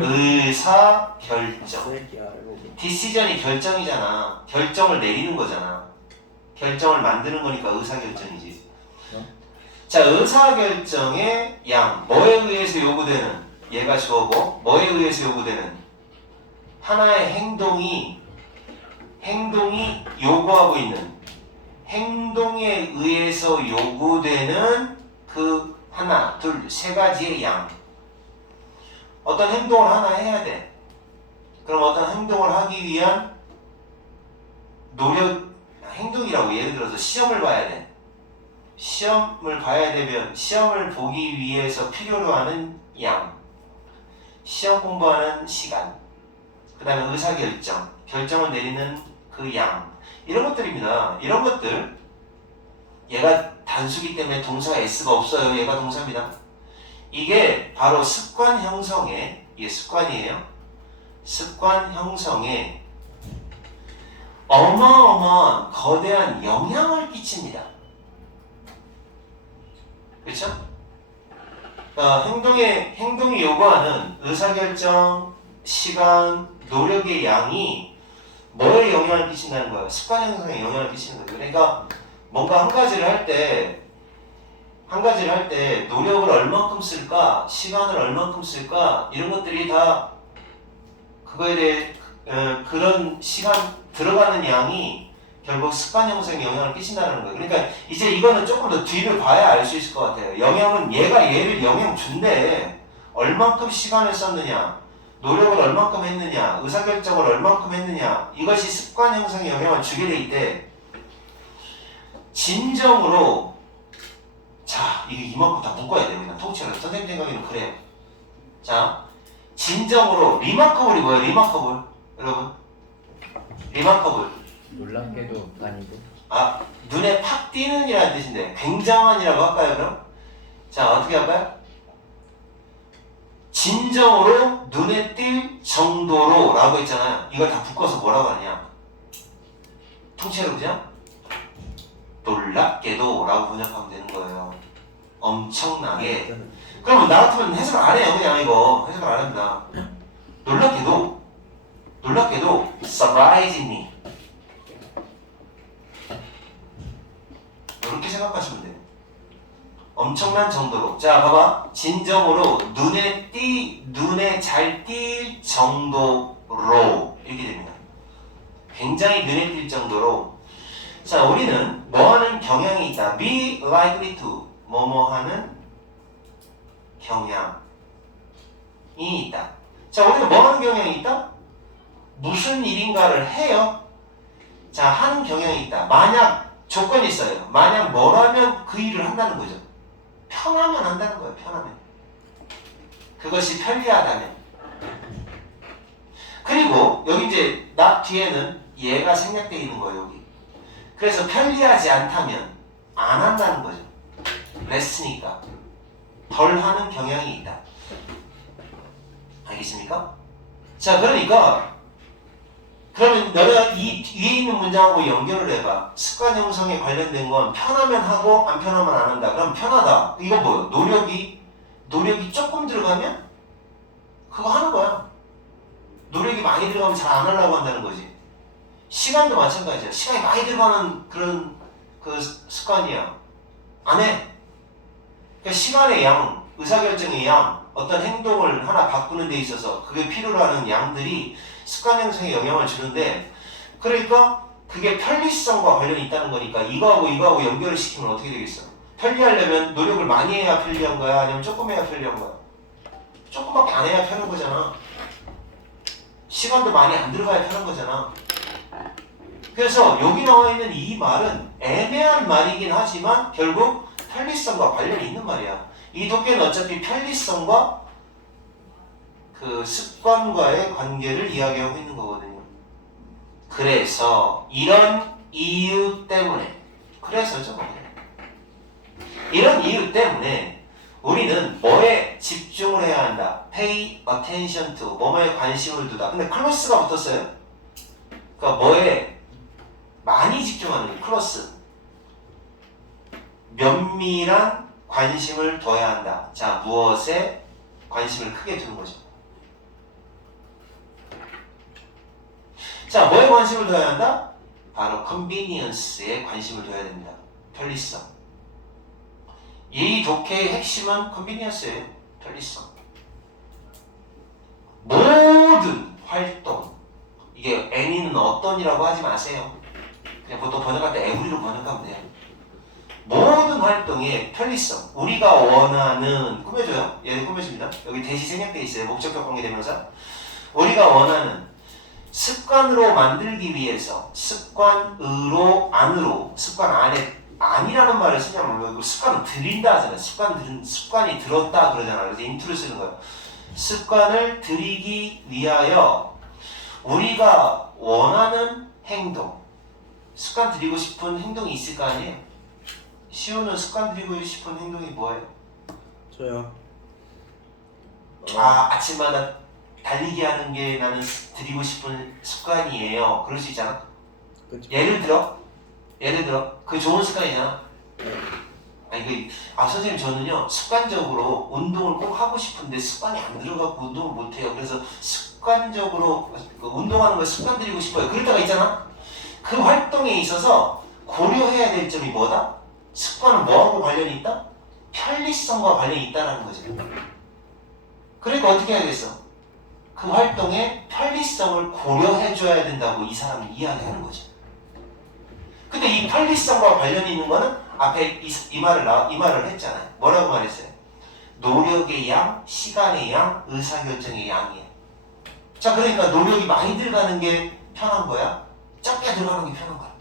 의사결정. 새끼야 이거. 디시전이 결정이잖아. 결정을 내리는 거잖아. 결정을 만드는 거니까 의사결정이지. 자, 의사결정의 양. 뭐에 의해서 요구되는? 얘가 주어고 뭐에 의해서 요구되는? 하나의 행동이 요구하고 있는 행동에 의해서 요구되는 그 하나, 둘, 세 가지의 양. 어떤 행동을 하나 해야 돼. 그럼 어떤 행동을 하기 위한 노력, 행동이라고 예를 들어서 시험을 봐야 돼. 시험을 봐야 되면 시험을 보기 위해서 필요로 하는 양. 시험 공부하는 시간. 그 다음에 의사결정. 결정을 내리는 그 양. 이런 것들입니다. 이런 것들. 얘가 단수기 때문에 동사가 S가 없어요. 얘가 동사입니다. 이게 바로 습관 형성에, 이게 습관이에요. 습관 형성에 어마어마한 거대한 영향을 끼칩니다. 그렇죠? 행동이 요구하는 의사결정, 시간, 노력의 양이 뭐에 영향을 끼친다는 거예요? 습관 형성에 영향을 끼치는 거죠. 그러니까 뭔가 한 가지를 할 때 노력을 얼만큼 쓸까, 시간을 얼만큼 쓸까, 이런 것들이 다 그거에 대해 그런 시간 들어가는 양이 결국 습관 형성에 영향을 끼친다는 거예요. 그러니까 이제 이거는 조금 더 뒤를 봐야 알 수 있을 것 같아요. 영향은 얘를 영향 준대. 얼만큼 시간을 썼느냐, 노력을 얼만큼 했느냐, 의사결정을 얼만큼 했느냐, 이것이 습관 형성에 영향을 주게 돼 있대. 진정으로 자, 이게 이만큼 다 묶어야 돼요. 그냥 통째로. 선생님 생각에는 그래요. 자, 진정으로 리마커블이 뭐예요? 리마커블 여러분, 리마커블 놀랍게도 아니고. 아, 눈에 팍 띄는 이라는 뜻인데 굉장한이라고 할까요? 그럼? 자, 어떻게 할까요? 진정으로 눈에 띌 정도로 라고 했잖아요. 이걸 다 묶어서 뭐라고 하냐, 통째로 그죠? 놀랍게도 라고 번역하면 되는 거예요. 엄청나게. 그러면 나 같으면 해석을 안 해요. 그냥 이거 해석을 안 합니다. 놀랍게도 surprisingly, 이렇게 생각하시면 돼요. 엄청난 정도로. 자, 봐봐. 진정으로 눈에 잘 띌 정도로 이렇게 됩니다. 굉장히 눈에 띌 정도로. 자, 우리는 뭐하는 경향이 있다. be likely to 뭐뭐 하는 경향이 있다. 자, 우리는 뭐하는 경향이 있다? 무슨 일인가를 해요. 자, 하는 경향이 있다. 만약 조건이 있어요. 만약 뭐라면 그 일을 한다는 거죠. 편하면 한다는 거예요. 편하면. 그것이 편리하다면. 그리고 여기 이제 나 뒤에는 얘가 생략되어 있는 거예요. 여기. 그래서 편리하지 않다면 안 한다는 거죠. 레스니까 덜 하는 경향이 있다. 알겠습니까? 자, 그러니까 그러면 너가 이 위에 있는 문장하고 연결을 해봐. 습관 형성에 관련된 건 편하면 하고 안 편하면 안 한다. 그럼 편하다. 이거 뭐예요? 노력이 조금 들어가면 그거 하는 거야. 노력이 많이 들어가면 잘 안 하려고 한다는 거지. 시간도 마찬가지야. 시간이 많이 들어가는 그런 그 습관이야. 안 해. 그러니까 시간의 양, 의사결정의 양, 어떤 행동을 하나 바꾸는 데 있어서 그게 필요로 하는 양들이 습관 형성에 영향을 주는데, 그러니까 그게 편리성과 관련이 있다는 거니까 이거하고 연결을 시키면 어떻게 되겠어? 편리하려면 노력을 많이 해야 편리한 거야? 아니면 조금 해야 편리한 거야? 조금밖에 안 해야 편한 거잖아. 시간도 많이 안 들어가야 편한 거잖아. 그래서 여기 나와 있는 이 말은 애매한 말이긴 하지만 결국 편리성과 관련이 있는 말이야. 이 독해는 어차피 편리성과 그 습관과의 관계를 이야기하고 있는 거거든요. 그래서 이런 이유 때문에, 그래서죠. 이런 이유 때문에 우리는 뭐에 집중을 해야 한다. pay attention to, 뭐뭐에 관심을 두다. 근데 클로스가 붙었어요. 그러니까 뭐에 많이 집중하는 게 클로스. 면밀한 관심을 둬야 한다. 자, 무엇에 관심을 크게 두는 거죠? 자, 뭐에 관심을 둬야 한다? 바로 컨비니언스에 관심을 둬야 됩니다. 편리성. 이 독해의 핵심은 컨비니언스예요. 편리성. 모든 활동, 이게 any는 어떤이라고 하지 마세요. 그냥 보통 번역할 때 every로 번역하면 돼요. 모든 활동의 편리성, 우리가 원하는, 꾸며줘요. 얘는 꾸며줍니다. 여기 대시 생략되어 있어요. 목적격 관계대명사. 우리가 원하는 습관으로 만들기 위해서 습관으로 안으로 습관 안에 아니라는 말을 쓰냐면 습관을 들인다 하잖아요. 습관이 들었다 그러잖아요. 그래서 인투를 쓰는 거예요. 습관을 들이기 위하여 우리가 원하는 행동, 습관 들이고 싶은 행동이 있을 거 아니에요? 시우는 습관 들이고 싶은 행동이 뭐예요? 저요. 아침마다 달리기 하는 게 나는 들이고 싶은 습관이에요. 그럴 수 있잖아. 그쵸. 예를 들어 그 좋은 습관이잖아. 아니 선생님 저는요 습관적으로 운동을 꼭 하고 싶은데 습관이 안 들어가고 운동을 못 해요. 그래서 습관적으로 운동하는 걸 습관 들이고 싶어요. 그럴 때가 있잖아. 그 활동에 있어서 고려해야 될 점이 뭐다? 습관은 뭐하고 관련이 있다? 편리성과 관련이 있다는 거죠. 그러니까 어떻게 해야겠어? 그 활동의 편리성을 고려해줘야 된다고 이 사람은 이야기하는 거죠. 근데 이 편리성과 관련이 있는 거는 앞에 이 말을 했잖아요. 뭐라고 말했어요? 노력의 양, 시간의 양, 의사결정의 양이에요. 자, 그러니까 노력이 많이 들어가는 게 편한 거야? 적게 들어가는 게 편한 거야?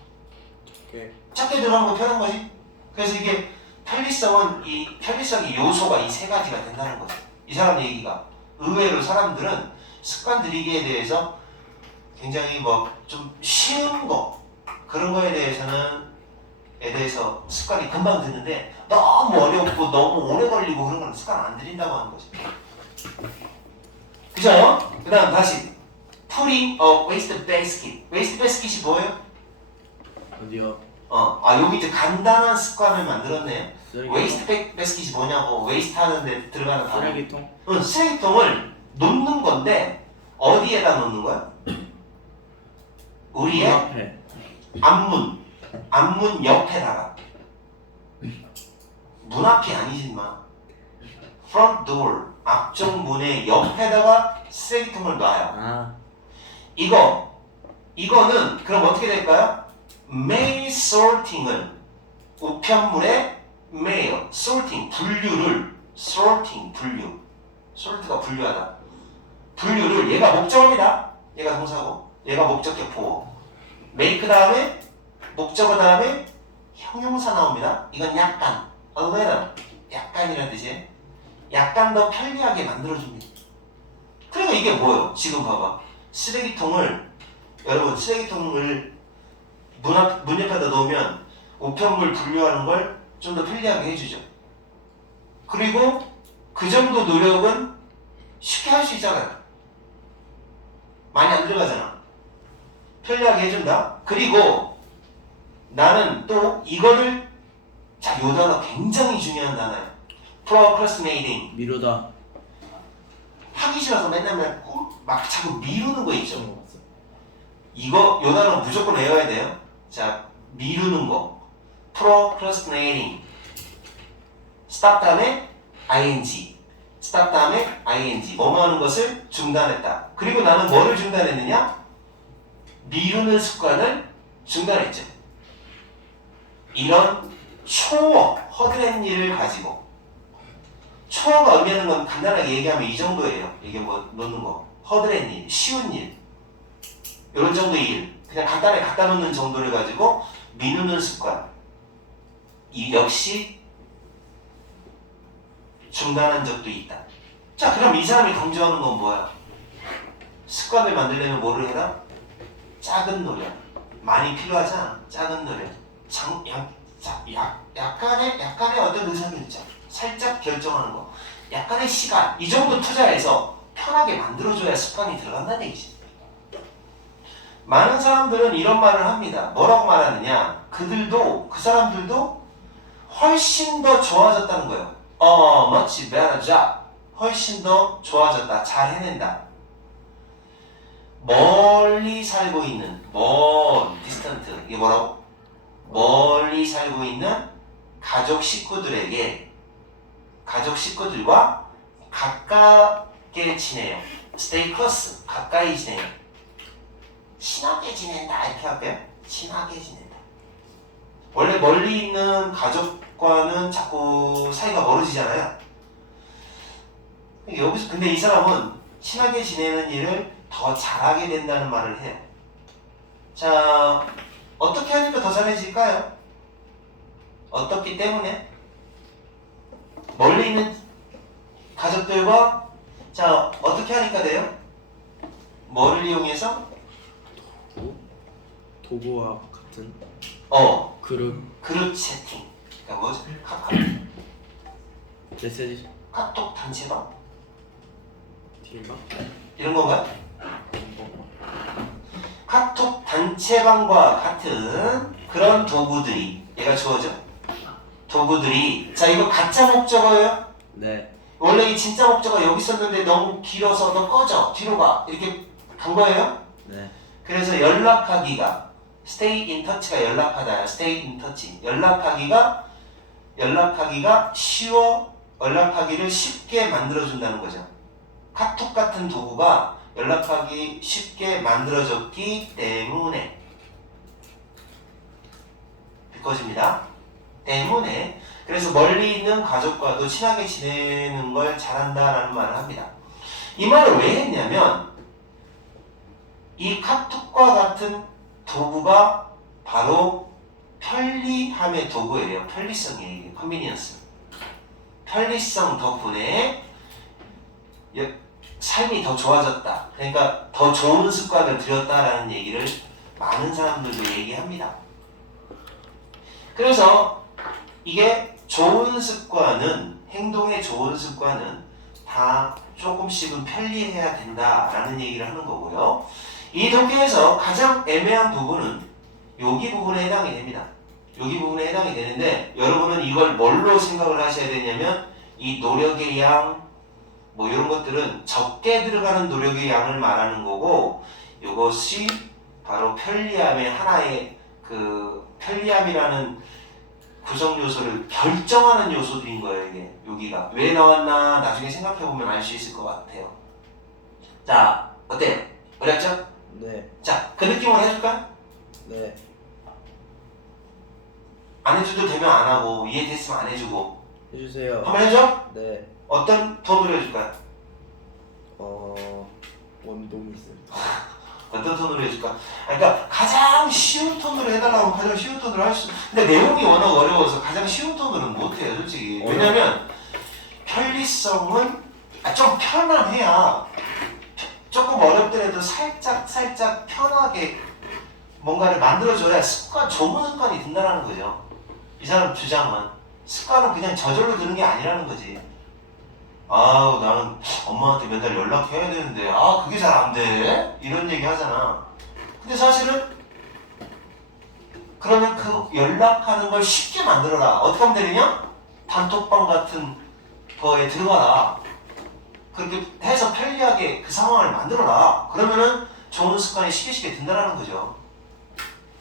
적게 들어가는 게 편한 거지? 그래서 이게 편리성은 이 편리성의 요소가 이 세 가지가 된다는 거죠. 이 사람 얘기가 의외로 사람들은 습관 들이기에 대해서 굉장히 좀 쉬운 거 그런 거에 대해서 습관이 금방 드는데 너무 어렵고 너무 오래 걸리고 그런 건 습관 안 들인다고 하는 거죠. 그죠? 그 다음 다시 putting a waste basket. waste basket이 뭐예요? 어디요? 여기 이제 간단한 습관을 만들었네. 쓰레기통. waste basket이 뭐냐고. waste 하는데 들어가는 단어. 쓰레기통. 쓰레기통을 놓는 건데 어디에다 놓는 거야? 우리의 앞에. 앞문 옆에다가. 문 앞이 아니지 마. front door 앞쪽 문의 옆에다가 쓰레기통을 놔요. 이거는 그럼 어떻게 될까요? mail sorting을 우편물의 mail sorting 분류를 분류 sort가 분류하다 분류를 얘가 목적어입니다. 얘가 동사고 얘가 목적격 보호 make 다음에 목적어 다음에 형용사 나옵니다. 이건 약간 a little 약간이라는 뜻이에요. 약간 더 편리하게 만들어줍니다. 그러니까 이게 뭐예요? 지금 봐봐. 여러분 쓰레기통을 문 옆에다 놓으면 우편물 분류하는 걸 좀 더 편리하게 해주죠. 그리고 그 정도 노력은 쉽게 할 수 있잖아요. 많이 안 들어가잖아. 편리하게 해준다. 그리고 나는 또 이거를 요 단어 굉장히 중요한 단어예요. procrastinating. 미루다. 하기 싫어서 맨날 막 자꾸 미루는 거 있죠. 요 단어 무조건 외워야 돼요. 자, 미루는 거. procrastinating. stop 다음에 ing. stop 다음에 ing. 뭐뭐 하는 것을 중단했다. 그리고 나는 뭐를 중단했느냐? 미루는 습관을 중단했죠. 이런 초어, 허드렛 일을 가지고 초어가 의미하는 건 간단하게 얘기하면 이 정도예요. 이게 놓는 거. 허드렛 일, 쉬운 일. 이런 정도의 일. 그냥 간단하게 갖다 놓는 정도를 가지고 미루는 습관. 이 역시 중단한 적도 있다. 자, 그럼 이 사람이 강조하는 건 뭐야? 습관을 만들려면 뭐를 해라? 작은 노력. 많이 필요하지 않아. 작은 노력. 약간의 어떤 의사결정. 살짝 결정하는 거. 약간의 시간. 이 정도 투자해서 편하게 만들어줘야 습관이 들어간다는 얘기지. 많은 사람들은 이런 말을 합니다. 뭐라고 말하느냐? 그 사람들도 훨씬 더 좋아졌다는 거예요. much better job. 훨씬 더 좋아졌다. 잘 해낸다. 멀리 살고 있는, distant. 이게 뭐라고? 멀리 살고 있는 가족 식구들과 가깝게 지내요. stay close. 가까이 지내요. 친하게 지낸다. 이렇게 할까요? 친하게 지낸다. 원래 멀리 있는 가족과는 자꾸 사이가 멀어지잖아요. 여기서 근데 이 사람은 친하게 지내는 일을 더 잘하게 된다는 말을 해요. 자, 어떻게 하니까 더 잘해질까요? 어떻기 때문에 멀리 있는 가족들과 자 어떻게 하니까 돼요? 뭐를 이용해서? 도구와 같은 그룹 채팅. 그러니까 뭐죠? 메시지 카톡 단체방 팀방 이런 건가요? 카톡 단체방과 같은 그런 도구들이 얘가 주어져. 도구들이 자 이거 가짜 목적어예요? 네. 원래 이 진짜 목적어 여기 있었는데 너무 길어서 너 꺼져 뒤로 가 이렇게 간 거예요? 네. 그래서 연락하기가 stay in touch가 연락하다야. stay in touch 연락하기가 쉬워. 연락하기를 쉽게 만들어준다는 거죠. 카톡 같은 도구가 연락하기 쉽게 만들어졌기 때문에 비커집니다. 때문에 그래서 멀리 있는 가족과도 친하게 지내는 걸 잘한다라는 말을 합니다. 이 말을 왜 했냐면 이 카톡과 같은 도구가 바로 편리함의 도구예요. 편리성이에요. 컨비니언스. 편리성 덕분에 삶이 더 좋아졌다. 그러니까 더 좋은 습관을 들였다라는 얘기를 많은 사람들도 얘기합니다. 그래서 이게 좋은 습관은 행동의 좋은 습관은 다 조금씩은 편리해야 된다라는 얘기를 하는 거고요. 이 통계에서 가장 애매한 부분은 여기 부분에 해당이 됩니다. 여기 부분에 해당이 되는데 여러분은 이걸 뭘로 생각을 하셔야 되냐면 이 노력의 양 뭐 이런 것들은 적게 들어가는 노력의 양을 말하는 거고 이것이 바로 편리함의 하나의 그 편리함이라는 구성 요소를 결정하는 요소들인 거예요. 이게 여기가 왜 나왔나 나중에 생각해 보면 알 수 있을 것 같아요. 자 어때요? 어렵죠? 네. 자 그 느낌으로 해줄까? 네. 안 해줘도 되면 안 하고 이해됐으면 안 해주고 해주세요. 한번 해줘? 네. 어떤 톤으로 해줄까요? 원동이 있습니다. 어떤 톤으로 해줄까? 그러니까 가장 쉬운 톤으로 해달라고 하면 가장 쉬운 톤으로 할 수. 근데 내용이 워낙 어려워서 가장 쉬운 톤으로는 못해요, 솔직히. 왜냐면 편리성은 좀 편안해야 조금 어렵더라도 살짝 편하게 뭔가를 만들어줘야 좋은 습관이 든다는 거죠. 이 사람 주장은 습관은 그냥 저절로 드는 게 아니라는 거지. 아우 나는 엄마한테 맨날 연락해야 되는데 그게 잘 안 돼? 이런 얘기 하잖아. 근데 사실은 그러면 그 연락하는 걸 쉽게 만들어라. 어떻게 하면 되느냐? 단톡방 같은 거에 들어가라. 그렇게 해서 편리하게 그 상황을 만들어라. 그러면은 좋은 습관이 쉽게 든다는 거죠.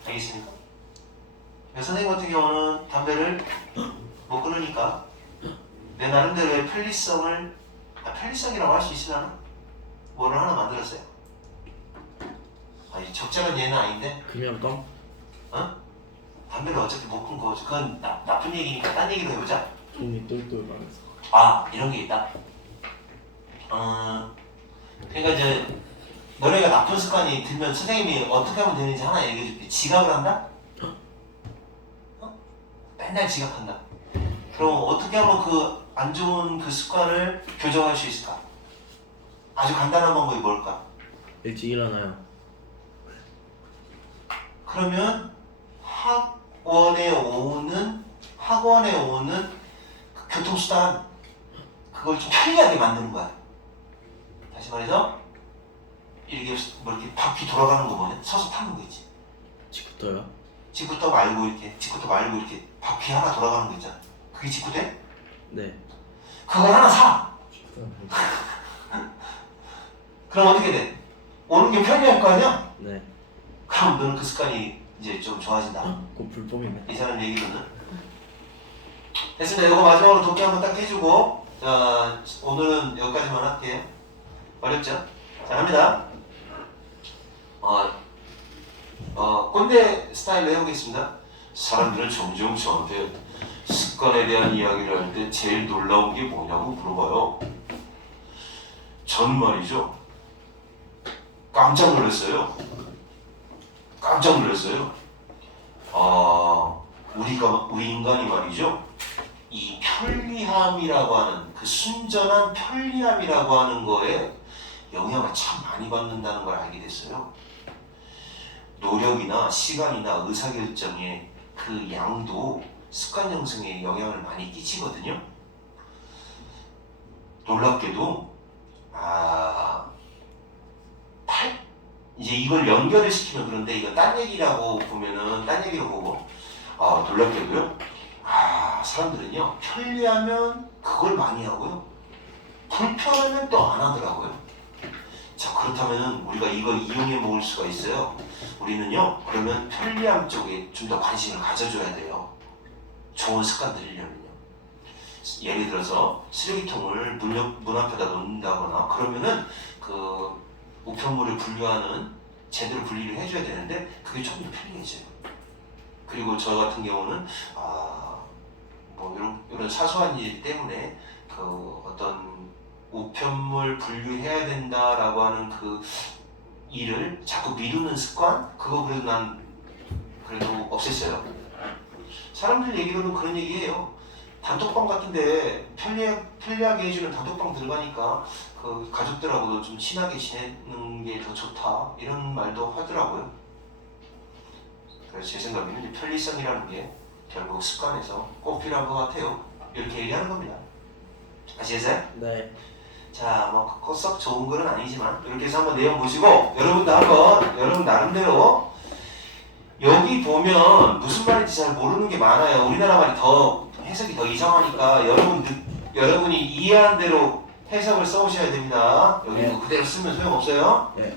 알겠습니까? 선생님 같은 경우는 담배를 못 끊으니까 내 나름대로의 편리성이라고 할 수 있으려나? 뭐를 하나 만들었어요. 적절한 예는 아닌데? 금연검? 담배를 어차피 못 끊고 그건 나쁜 얘기니까 딴 얘기로 해보자. 돈이 똘똘 많아서. 이런 게 있다. 그러니까 이제 너네가 나쁜 습관이 들면 선생님이 어떻게 하면 되는지 하나 얘기해줄게. 지각을 한다? 맨날 지각한다. 그럼 어떻게 하면 그 안 좋은 그 습관을 교정할 수 있을까? 아주 간단한 방법이 뭘까? 일찍 일어나요. 그러면 학원에 오는 그 교통수단 그걸 좀 편리하게 만드는 거야. 다시 말해서 이렇게 뭐 이렇게 바퀴 돌아가는 거 보면 서서 타는 거 있지. 집부터요? 직구터 말고 이렇게 바퀴 하나 돌아가는 거 있잖아. 그게 직구대? 네. 그걸 하나 사. 그럼 어떻게 돼? 오는 게 편리할 거 아니야? 네. 그럼 너는 그 습관이 이제 좀 좋아진다. 곧 불법이네. 이 사람 얘기로는. 됐습니다. 이거 마지막으로 독해 한번 딱 해주고, 자, 오늘은 여기까지만 할게요. 어렵죠? 자, 합니다. 꼰대 스타일로 해보겠습니다. 사람들은 종종 저한테 습관에 대한 이야기를 할 때 제일 놀라운 게 뭐냐고 물어봐요. 전 말이죠. 깜짝 놀랐어요. 우리 인간이 말이죠. 이 편리함이라고 하는 그 순전한 편리함이라고 하는 거에 영향을 참 많이 받는다는 걸 알게 됐어요. 노력이나 시간이나 의사결정의 그 양도 습관 형성에 영향을 많이 끼치거든요. 놀랍게도 이제 이걸 연결을 시키면 그런데 이거 딴 얘기라고 보면은 딴 얘기로 보고 놀랍게도요. 사람들은요 편리하면 그걸 많이 하고요. 불편하면 또 안 하더라고요. 자, 그렇다면 우리가 이걸 이용해 먹을 수가 있어요. 우리는요 그러면 편리함 쪽에 좀 더 관심을 가져줘야 돼요. 좋은 습관 들이려면요. 예를 들어서 쓰레기통을 문 앞에다 놓는다거나 그러면은 그 우편물을 분류하는 제대로 분리를 해줘야 되는데 그게 조금 더 편리해져요. 그리고 저 같은 경우는 뭐 이런 사소한 일 때문에 그 어떤 우편물 분류해야 된다라고 하는 그 일을 자꾸 미루는 습관? 그거 그래도 난 없앴어요. 사람들 얘기로는 그런 얘기해요. 단톡방 같은데 편리하게 해주는 단톡방 들어가니까 그 가족들하고도 좀 친하게 지내는 게 더 좋다 이런 말도 하더라고요. 그래서 제 생각에는 편리성이라는 게 결국 습관에서 꼭 필요한 것 같아요. 이렇게 얘기하는 겁니다. 아시겠어요? 네. 자, 뭐 썩 좋은 글은 아니지만 이렇게 해서 한번 내용 보시고 여러분도 한번 여러분 나름대로 여기 보면 무슨 말인지 잘 모르는 게 많아요. 우리나라 말이 더 해석이 더 이상하니까 여러분이 이해한 대로 해석을 써오셔야 됩니다. 여기 네. 그대로 쓰면 소용없어요. 네.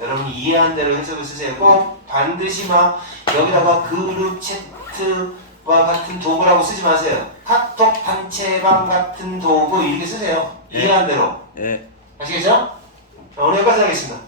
여러분이 이해한 대로 해석을 쓰세요. 꼭 반드시 막 여기다가 그룹 채트와 같은 도구라고 쓰지 마세요. 카톡 단체방 같은 도구 이렇게 쓰세요. 네. 이해한 대로. 네. 아시겠죠? 자, 오늘 여기까지 하겠습니다.